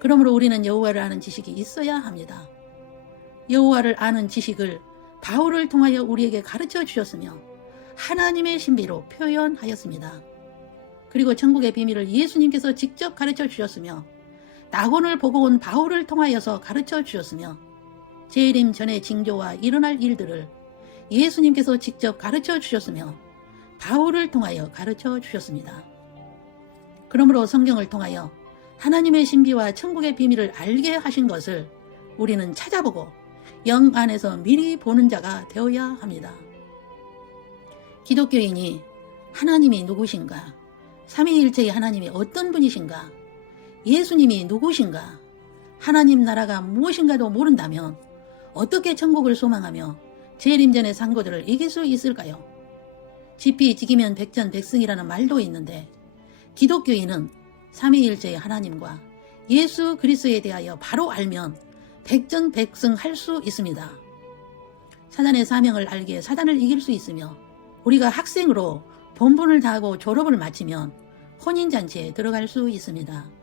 그러므로 우리는 여호와를 아는 지식이 있어야 합니다. 여호와를 아는 지식을 바울을 통하여 우리에게 가르쳐 주셨으며 하나님의 신비로 표현하였습니다. 그리고 천국의 비밀을 예수님께서 직접 가르쳐 주셨으며 낙원을 보고 온 바울을 통하여서 가르쳐 주셨으며 재림 전의 징조와 일어날 일들을 예수님께서 직접 가르쳐 주셨으며 바울을 통하여 가르쳐 주셨습니다. 그러므로 성경을 통하여 하나님의 신비와 천국의 비밀을 알게 하신 것을 우리는 찾아보고 영 안에서 미리 보는 자가 되어야 합니다. 기독교인이 하나님이 누구신가? 삼위일체의 하나님이 어떤 분이신가? 예수님이 누구신가? 하나님 나라가 무엇인가도 모른다면 어떻게 천국을 소망하며 재림전의 상고들을 이길 수 있을까요? 지피 지기면 백전백승이라는 말도 있는데 기독교인은 삼위일체의 하나님과 예수 그리스도에 대하여 바로 알면 백전백승 할 수 있습니다. 사단의 사명을 알기에 사단을 이길 수 있으며 우리가 학생으로 본분을 다하고 졸업을 마치면 혼인잔치에 들어갈 수 있습니다.